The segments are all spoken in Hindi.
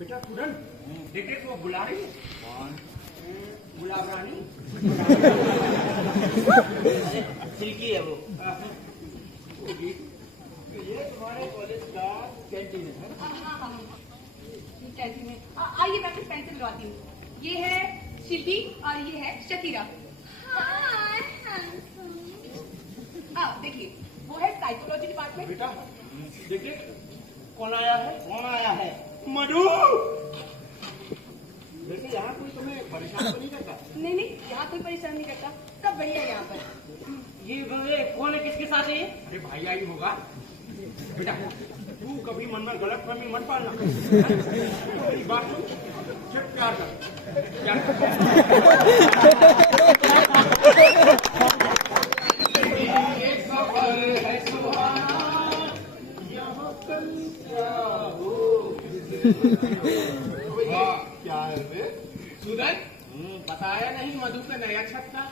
बेटा स्टूडेंट देखे तो बुला रही है। कौन? गुलाब रानी। सिल्की है वो। ये तुम्हारे कॉलेज का कैंटीन है? हाँ, कैंटीन है। आइए मैं कुछ पेन से मिलवाती हूँ। ये है शिल्पी और ये है शकीरा। देखिए वो है साइकोलॉजी डिपार्टमेंट। बेटा देखिए कौन आया है? कौन आया है? मधु। वैसे यहाँ कोई तुम्हें परेशान तो नहीं करता? नहीं, यहाँ कोई परेशान नहीं करता, सब बढ़िया है यहाँ पर। ये कौन है, किसके साथ है ये? अरे भाई आई होगा। बेटा तू कभी मन में गलत फहमी मत पालना। मेरी बात सुन, सिर्फ प्यार कर। ये सफर है सुहाना, यहाँ कल क्या हो। क्या है बे? सुधर बताया नहीं मधु का नया छक्का।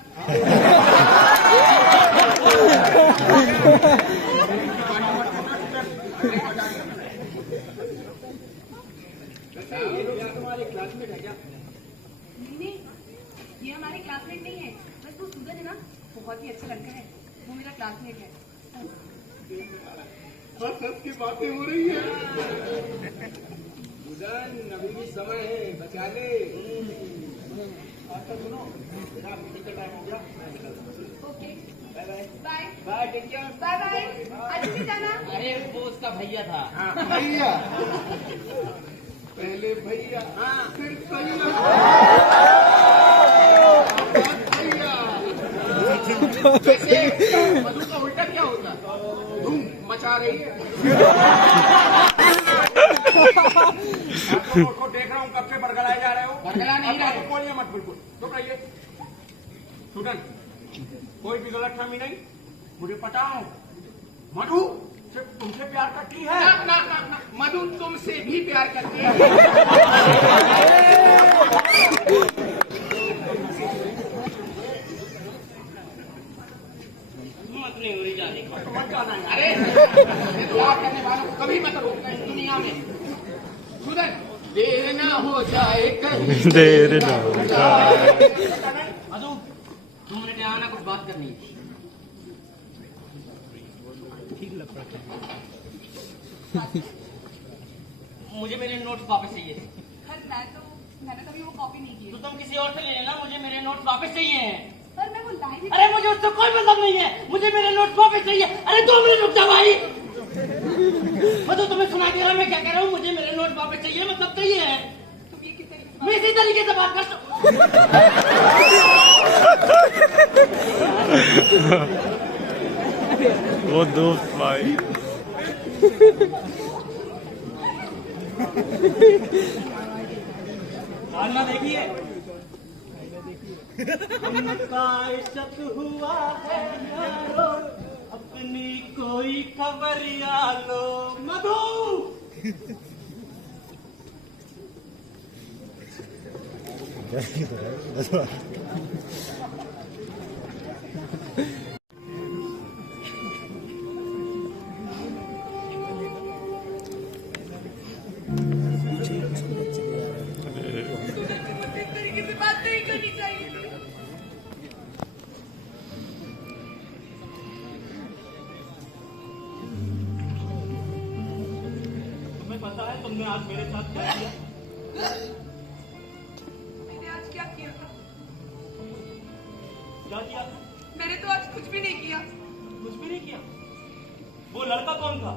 ये लोग तुम्हारे क्लासमेट है क्या? नहीं, ये हमारे क्लासमेट नहीं है। बस वो सूरज है ना, बहुत ही अच्छा लड़का है, वो मेरा क्लासमेट है। सच की बातें हो रही है। अभी भी समय है, बचा ले। अच्छा सुनो बेटा, मीटिंग का टाइम हो गया। Okay bye bye. Bye bye, take care. Bye bye. आज भी जाना। अरे वो उसका भैया था। हाँ भैया, पहले भैया फिर भैया। वैसे मधु का उल्टा क्या होता? धूम मचा रही है। को देख रहा हूँ कब से बरगलाए जा रहे हो। बरगला नहीं रहे। बोलिए मत, बिल्कुल चुप रहिए। स्टूडेंट कोई भी गलत फहमी नहीं, मुझे पता है मधु सिर्फ तुमसे प्यार करती है। ना, मधु तुमसे भी प्यार करती है। मत नहीं हो रही जाने का। मत जाना है। अरे प्यार करने वालों को कभी मत रोकना इस दुनिया में। सुधर, देर ना हो जाए कहीं, देर ना हो जाए। मधु 2 मिनट यहाँ आना, कुछ बात करनी है। मुझे मेरे नोट्स वापस चाहिए। मैंने कभी वो कॉपी नहीं की। तो तुम किसी और से ले लेना, मुझे मेरे नोट्स वापस चाहिए हैं। पर मैं वो लाइन। अरे मुझे उससे कोई मतलब नहीं है, मुझे मेरे नोट्स वापस चाहिए। अरे 2 मिनट रुक जा भाई। मधु तुम्हें सुनाई दे रहा है मैं क्या कह रहा हूँ? मुझे मेरे नोट्स वापस चाहिए, मतलब चाहिए है। तुम ये कितने मैं इसी तरीके से बात करता हूँ। वो दोस्त भाई। आना देखिए। हमका इश्क हुआ है यारो, अपनी कोई खबर या लो। मधु तरीके से बात नहीं करनी चाहिए। तुम्हें पता है तुमने आज मेरे साथ क्या किया? मैंने आज क्या किया था? क्या किया था? मैंने तो आज कुछ भी नहीं किया। कुछ भी नहीं किया। वो लड़का कौन था?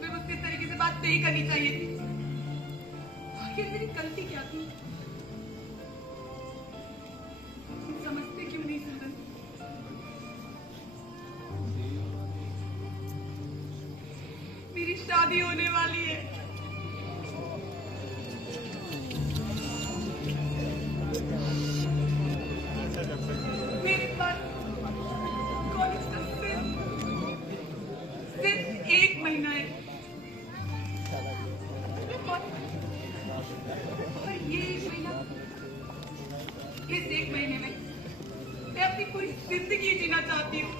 मैं मुझसे इस तरीके से बात नहीं करनी चाहिए थी। आखिर मेरी गलती क्या थी? तुम समझते क्यों नहीं सुंदर? मेरी शादी होने वाली है। मेरे पास कॉलेज का सिर्फ 1 महीना है। और ये 1 महीना, इस 1 महीने में मैं अपनी पूरी जिंदगी जीना चाहती हूँ।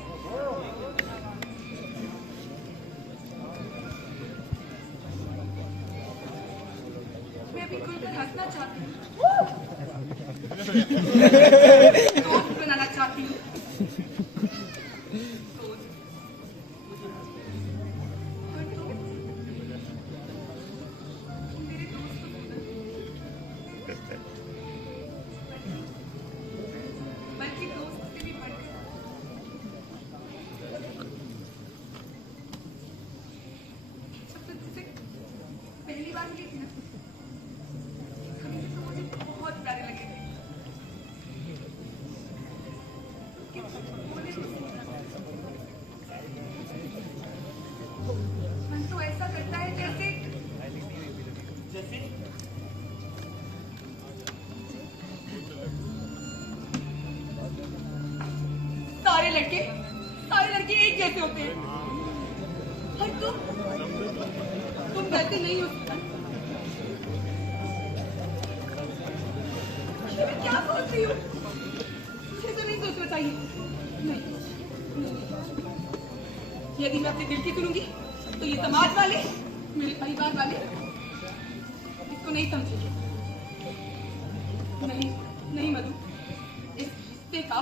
अभी खुलकर हंसना चाहती हूँ, दोस्त बनाना चाहती हूँ। दोस्त। और तुम? मेरे दोस्त को बल्कि दोस्त से भी बढ़कर जब तक तुझसे पहली बार मिली थी ना, तभी से तो मुझे बहुत प्यारे लगे थे। कि बोले तो मन तो ऐसा करता है जैसे सारे लड़के एक जैसे होते हैं। और तुम वैसे नहीं हो सकता। मैं क्या सोच रही हूँ? मुझे तो नहीं सोचना चाहिए। नहीं। यदि मैं अपने दिल की सुनूंगी तो ये समाज वाले, मेरे परिवार वाले इसको नहीं समझेंगे। नहीं मधु, इस रिश्ते का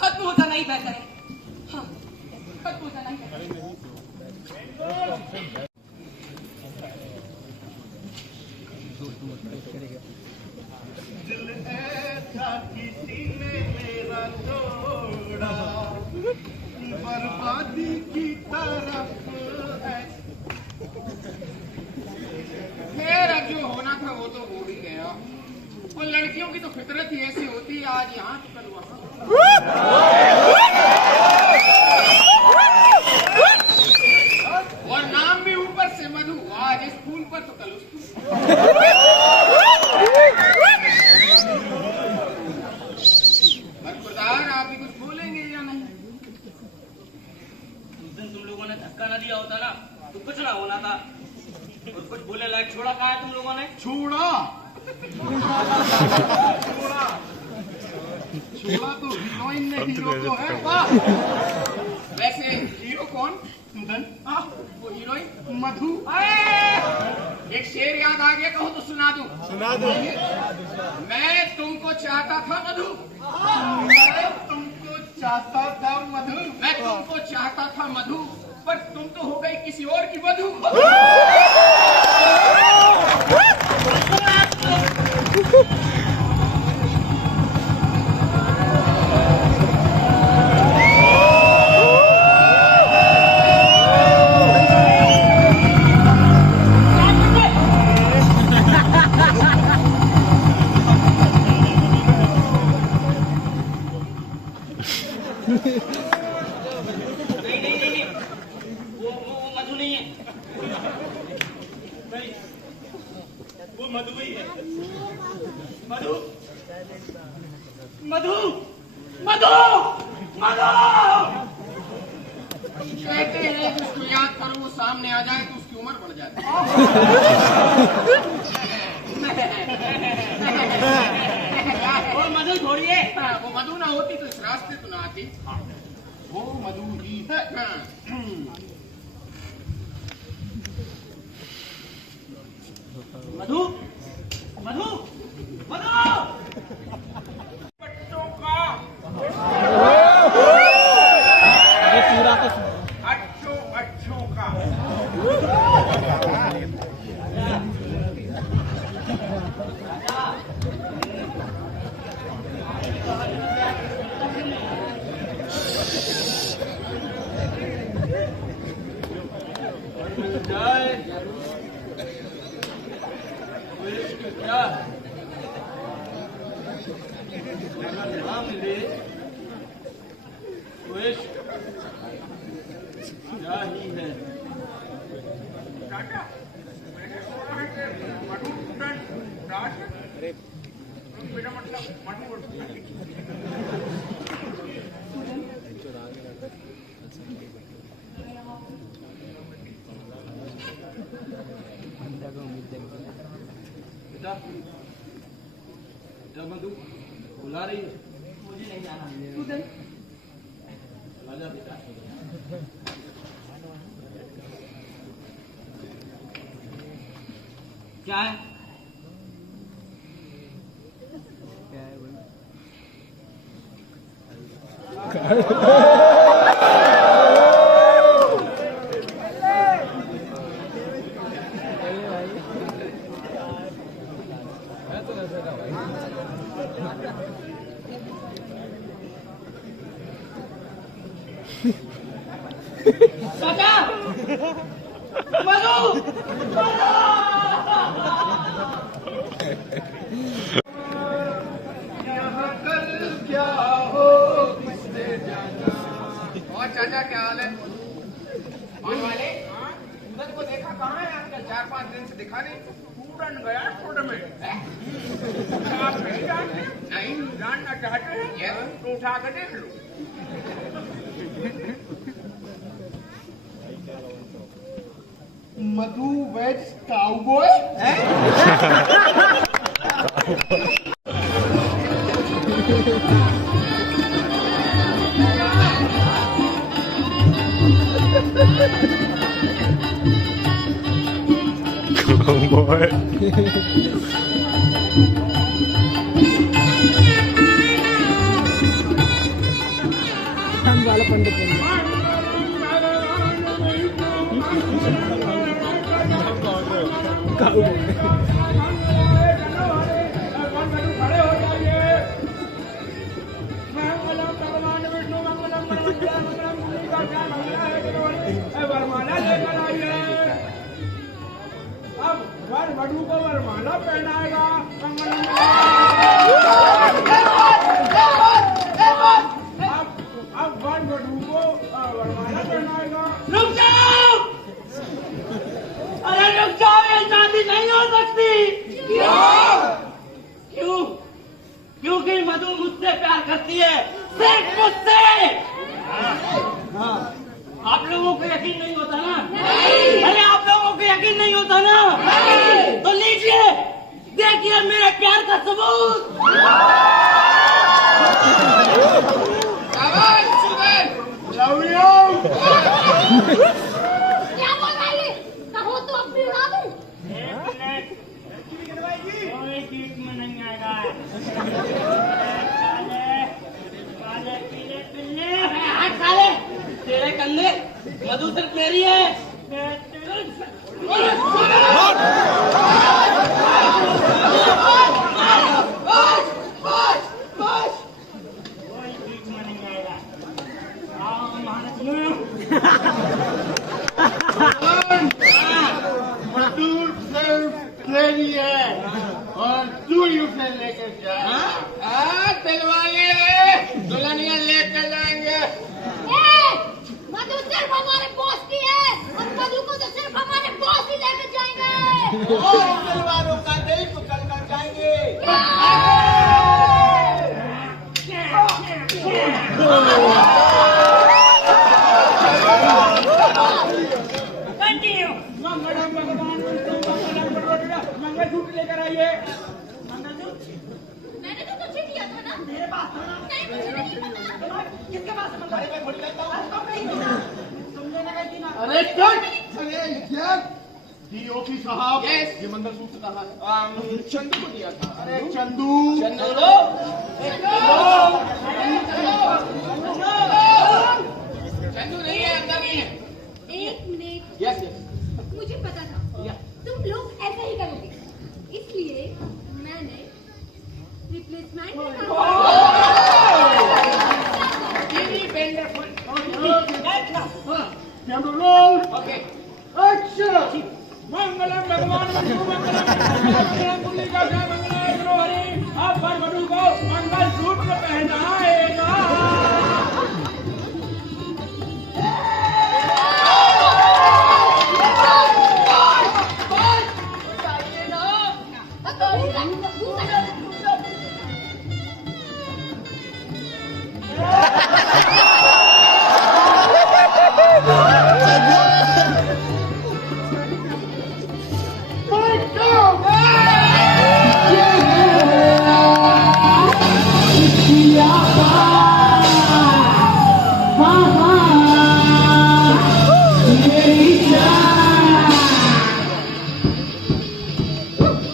खत्म हो जाना ही बेहतर है। हाँ, खत्म हो जाना ही बेहतर है। दिल ऐसा किसी ने मेरा तोड़ा, बर्बादी की तरफ है। खैर अब जो होना था वो तो हो ही गया। और लड़कियों की तो फितरत ही ऐसी होती है, आज यहाँ तो कल वहाँ। और नाम भी ऊपर से मधु, आज इस फूल पर तो कल उस फूल। बरखुरदार, आप भी कुछ बोलेंगे या नहीं? उस दिन तुम लोगों ने धक्का ना दिया होता ना तो कुछ ना होना था। और कुछ बोले लायक छोड़ा कहा है तुम लोगों ने? छोड़ा तो हीरोइन ने, हीरो तो है। वाह! वैसे हीरो कौन? सुदन, वो हीरोइन मधु। एक शेर याद आ गया, कहो तो सुना दूं। सुना दो। मैं तुमको चाहता था मधु, मैं तुमको चाहता था मधु, मैं तुमको चाहता था मधु, पर तुम तो हो गई किसी और की मधु। नहीं, वो मधु नहीं है। नहीं, वो मधु ही है। मधु मधु मधु मधु। कहते हैं कि उसको याद करो, वो सामने आ जाए तो उसकी उम्र बढ़ जाती है। वो मधु छोड़िए। वो मधु ना होती तो इस रास्ते तो ना आती। वो मधु ही है। मधु मधु मधु। बच्चों का अच्छों का क्या मिले क्या ही है। चाचा, मैंने सुना है कि मधु स्टूडेंट राज मेरा मतलब मधु बेटा बेटा मधु बुला रही है। मुझे नहीं जाना। आजा बेटा। क्या है? चाचा मधु क्या हो किसने जाना। और चाचा क्या हाल है? कौन वाले? सूरज को देखा कहाँ है आजकल? 4-5 दिन से दिखा नहीं। पूरन गया टूर्नामेंट आप नहीं जानते? नहीं जानना चाहते हैं? Yes. तो उठा कर देख लो। मधु वेज काउबॉय Boy. खड़े हो जाइए। मंगलम भगवान विष्णु मंगलम मंगलम वरमाला लेकर आइए। अब वर वधू को वरमाला पहनाएगा। अब वर वधू को वरमाला पहनाएगा। रुक जाओ अरे रुक जाओ ये शादी नहीं हो सकती क्यों क्योंकि मधु मुझसे प्यार करती है सिर्फ मुझसे हाँ आप लोगों को यकीन नहीं होता ना अरे आप लोगों को यकीन नहीं होता ना तो लीजिए देखिए मेरे प्यार का सबूत क्या बोल रहा है ये? कहो तो अपनी उड़ा दूं। कोई चीज में नहीं आएगा काले पीले पिल्ले हाथ काले तेरे कंधे मधु सिर्फ मेरी है कोई चीज में नहीं आएगा आओ महाराज मधुर सिर्फ तेरी है और तू ही उसे लेकर जा। दिलवाले दुल्हनिया लेकर जाएंगे। मधु सिर्फ हमारे बॉस की है और मधु को तो सिर्फ हमारे बॉस ही लेकर जाएंगे। दिलवालों का दिल तो कल कर जाएंगे। कंटिन्यू मंगलम भगवान विष्णु मंगलम मंगलसूत्र लेकर आइए। मैंने तो कुछ ही किया था ना। मेरे पास था ना नहीं मुझे नहीं पता। किसके पास समझने का कि ना अरे यार डीओपी साहब ये मंगलसूत्र कहाँ है? चंदू को दिया था। अरे चंदू चंदू नहीं है अंदर नहीं है। एक मिनट यस मुझे पता था तुम लोग ऐसा ही करोगे इसलिए मैंने रिप्लेसमेंट ओके मंगलम भगवान विष्णु मंगलम पुलिका जय मंगल हरि। अब वर वधू को मंगलसूत्र पहनाएगा।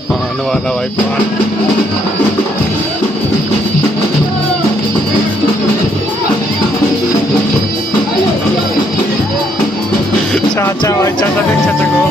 पान वाला भाई पान भाई चाचा देख चाचा को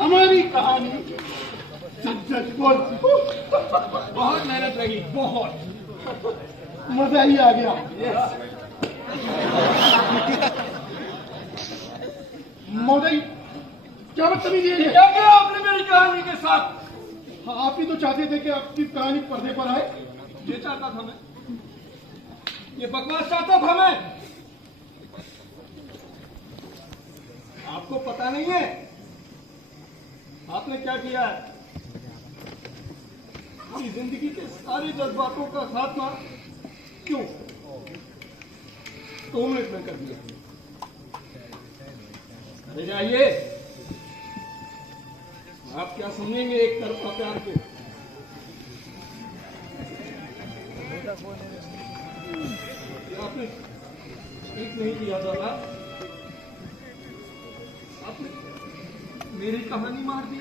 हमारी कहानी बहुत मेहनत लगी, बहुत मजा ही आ गया। महोदय क्या बदतमीजी है? क्या किया आपने मेरी कहानी के साथ? आप ही तो चाहते थे कि आपकी कहानी पर्दे पर आए। ये चाहता था मैं, ये बकवास चाहता था मैं। आपको पता नहीं है आपने क्या किया है? अपनी जिंदगी के सारे जज्बातों का खात्मा क्यों 2 मिनट में कर दिया। अरे जाइए, आप क्या सुनेंगे एक तरफा प्यार को? आपने ठीक नहीं किया दादा, आपने मेरी कहानी मार दी।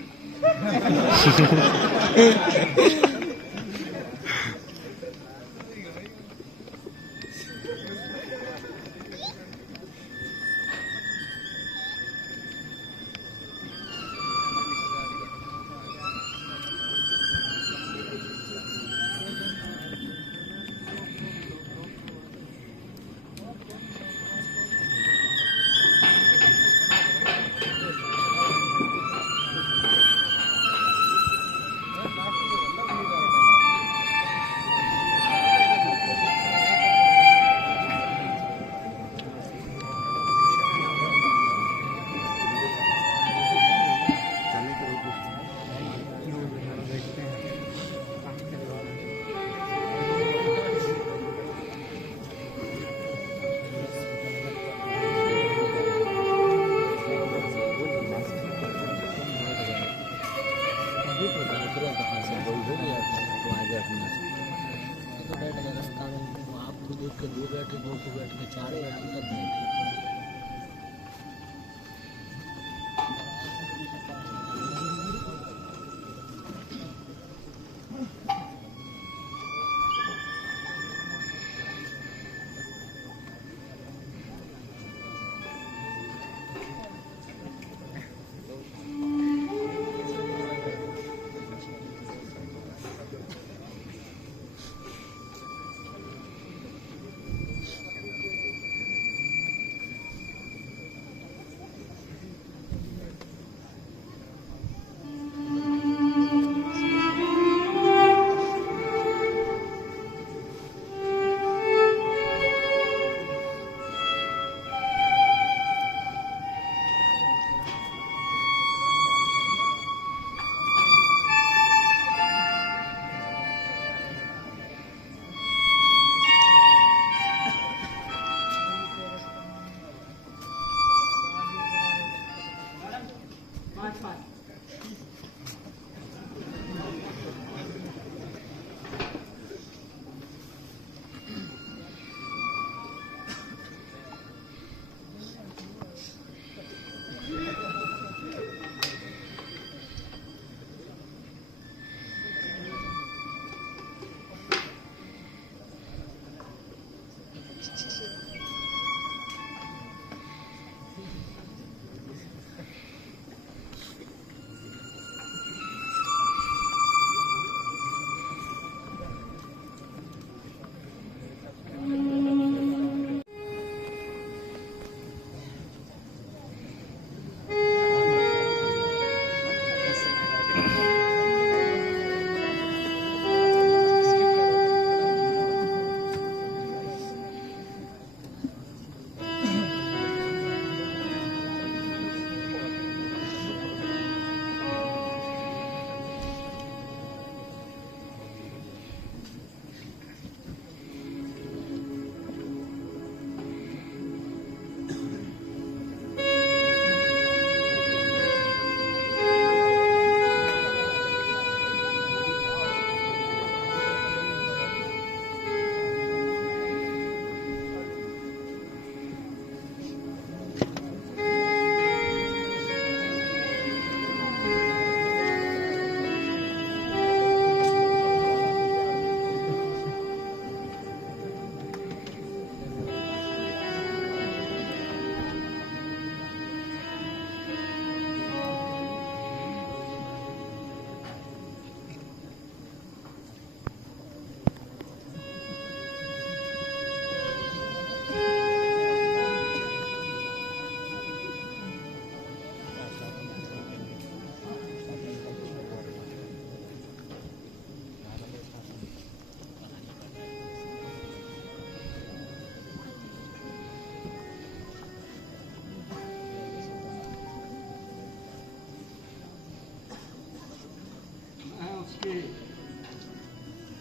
के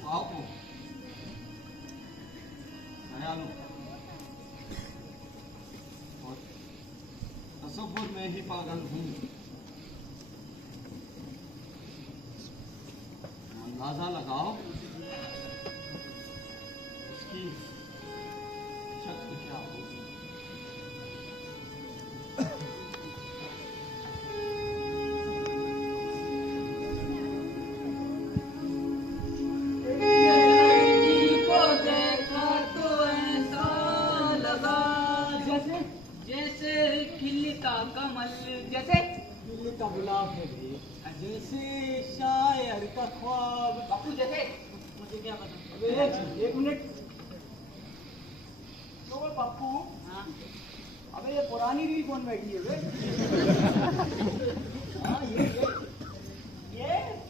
भाव को दयालु और तसव्वुर में ही पागल हूँ। अंदाजा लगाओ उसकी शक्ति क्या होगी। को देखा तो ऐसा लगा जैसे जैसे खिलता कमल, जैसे का गुलाब है भैया, जैसे शायर का ख्वाब। बापू जैसे मुझे क्या पता। अबे एक मिनट तो वो पप्पू। हाँ अबे ये पुरानी रील कौन बैठी है बे? हाँ ये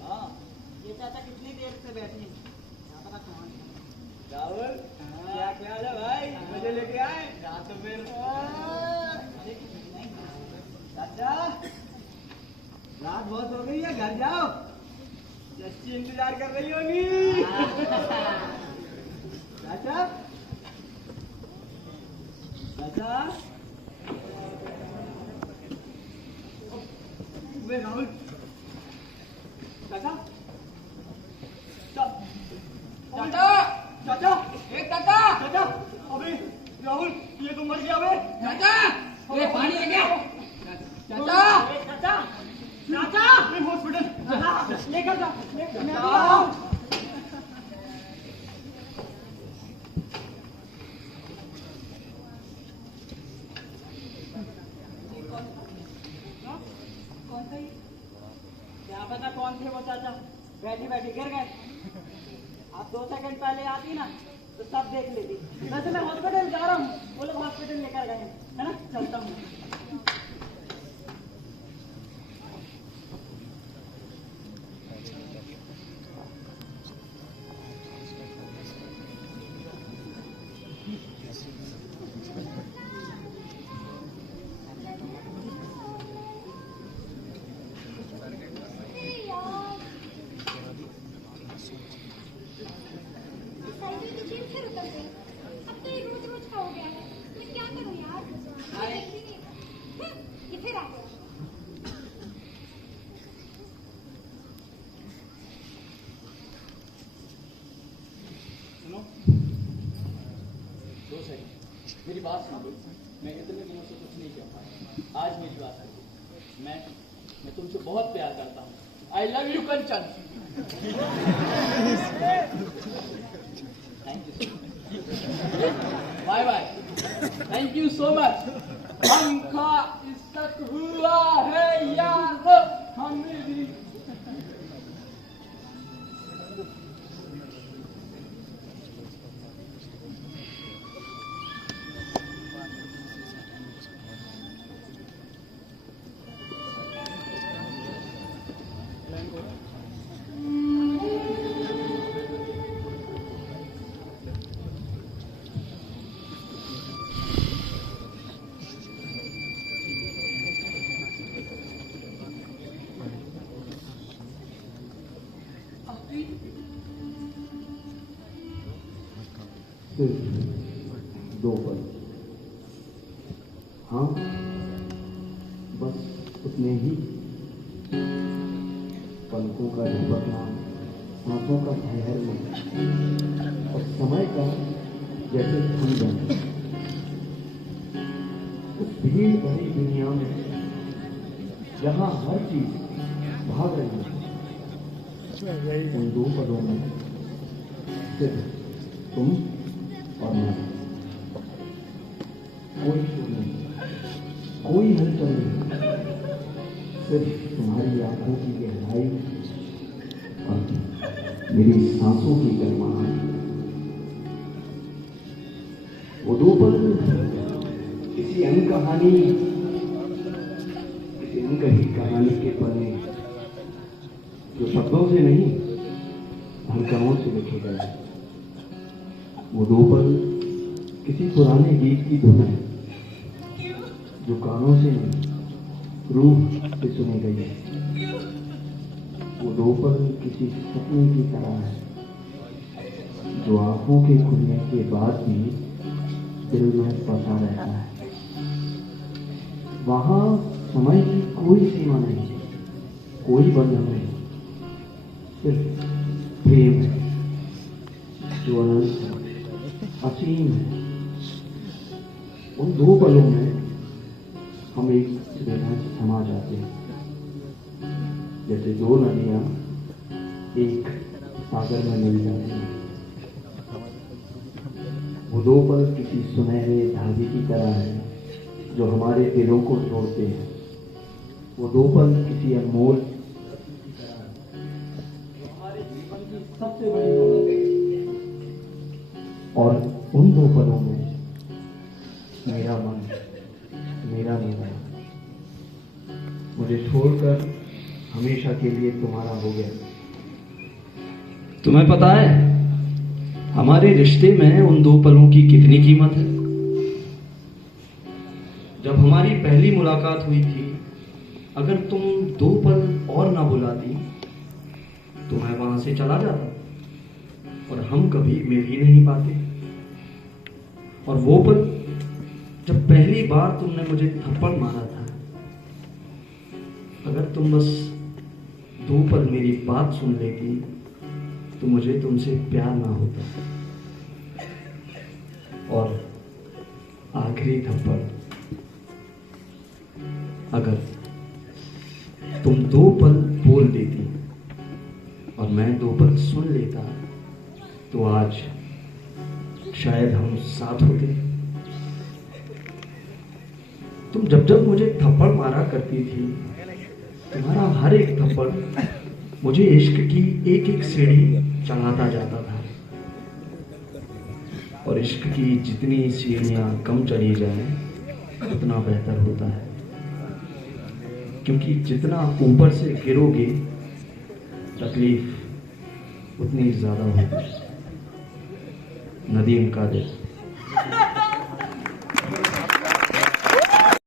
हाँ ये चाचा कितनी देर से बैठी है? क्या पता कौन है? राहुल क्या ख्याल है भाई? मुझे लेके आए रात में। चाचा रात बहुत हो गई है, घर जाओ, जस्सी इंतजार कर रही होगी। चाचा चाचा वे राहुल चाचा चाचा चाचा ए चाचा चाचा अबे राहुल ये तो मर गया बे। चाचा ये पानी लग गया। चाचा चाचा चाचा हॉस्पिटल लेकर जा। मैं आ रहा हूं। कौन था ये? क्या पता कौन थे वो चाचा, बैठी बैठी गिर गए। आप 2 सेकंड पहले आती ना तो सब देख लेती। वैसे मैं हॉस्पिटल जा रहा हूँ, वो लोग हॉस्पिटल लेकर गए हैं, है ना? चलता हूँ। सुनो 2 सेकंड मेरी बात सुनो। मैं इतने दिनों से कुछ नहीं कह पाया, आज मेरी बात आई। मैं तुमसे बहुत प्यार करता हूँ। I love you Kanchan. Thank you bye bye. Thank you so much. पंखा स्टक हुआ है यार हमें। सिर्फ 2 पल, हाँ बस उतने ही। पलकों का झपकना, सांसों का ठहरना और समय का जैसे थम जाना। उस भीड़ भरी दुनिया में जहाँ हर चीज भाग रही है, उन 2 पलों में सिर्फ तुम और मैं। कोई सुर नहीं, कोई हलचल नहीं, सिर्फ तुम्हारी आंखों की गहराई और मेरी सांसों की गरमाहट। वो 2 पल किसी अन्य कहानी के पल हैं, जो शब्दों से नहीं धड़कनों से लिखे गए। वो 2 पल किसी पुराने गीत की धुन है, जो कानों से नहीं रूह से सुनी गई है। वो दो पल किसी सपने की तरह है जो आंखों के खुलने के बाद भी दिल में बसा रहता है। वहां समय की कोई सीमा नहीं, कोई बंधन नहीं, सिर्फ प्रेम है जो अनंत है, असीम है। उन दो पलों में हम एक दूसरे में समा जाते हैं, जैसे दो नदियां एक सागर में मिल जाती हैं। वो दो पल किसी सुनहरे धागे की तरह है जो हमारे दिलों को जोड़ते हैं। वो दो पल किसी अनमोल हमारे जीवन की सबसे बड़ी दौलत है। और उन दो पलों में मेरा मन, मेरा मेरा मुझे छोड़कर हमेशा के लिए तुम्हारा हो गया। तुम्हें पता है हमारे रिश्ते में उन दो पलों की कितनी कीमत है? जब हमारी पहली मुलाकात हुई थी, अगर तुम दो पल और ना बुलाती तो मैं वहां से चला जाता और हम कभी मिल ही नहीं पाते। और वो पल जब पहली बार तुमने मुझे थप्पड़ मारा था, अगर तुम बस दो पल मेरी बात सुन लेती तो मुझे तुमसे प्यार ना होता। और आखिरी थप्पड़, अगर तुम दो पल बोल देती और मैं दो पल सुन लेता तो आज शायद हम साथ होते। तुम जब जब मुझे थप्पड़ मारा करती थी, तुम्हारा हर एक थप्पड़ मुझे इश्क की एक एक सीढ़ी चढ़ाता जाता था। और इश्क की जितनी सीढ़ियां कम चढ़ी जाए उतना बेहतर होता है, क्योंकि जितना ऊपर से गिरोगे तकलीफ उतनी ज्यादा होगी। नदीम कादिर।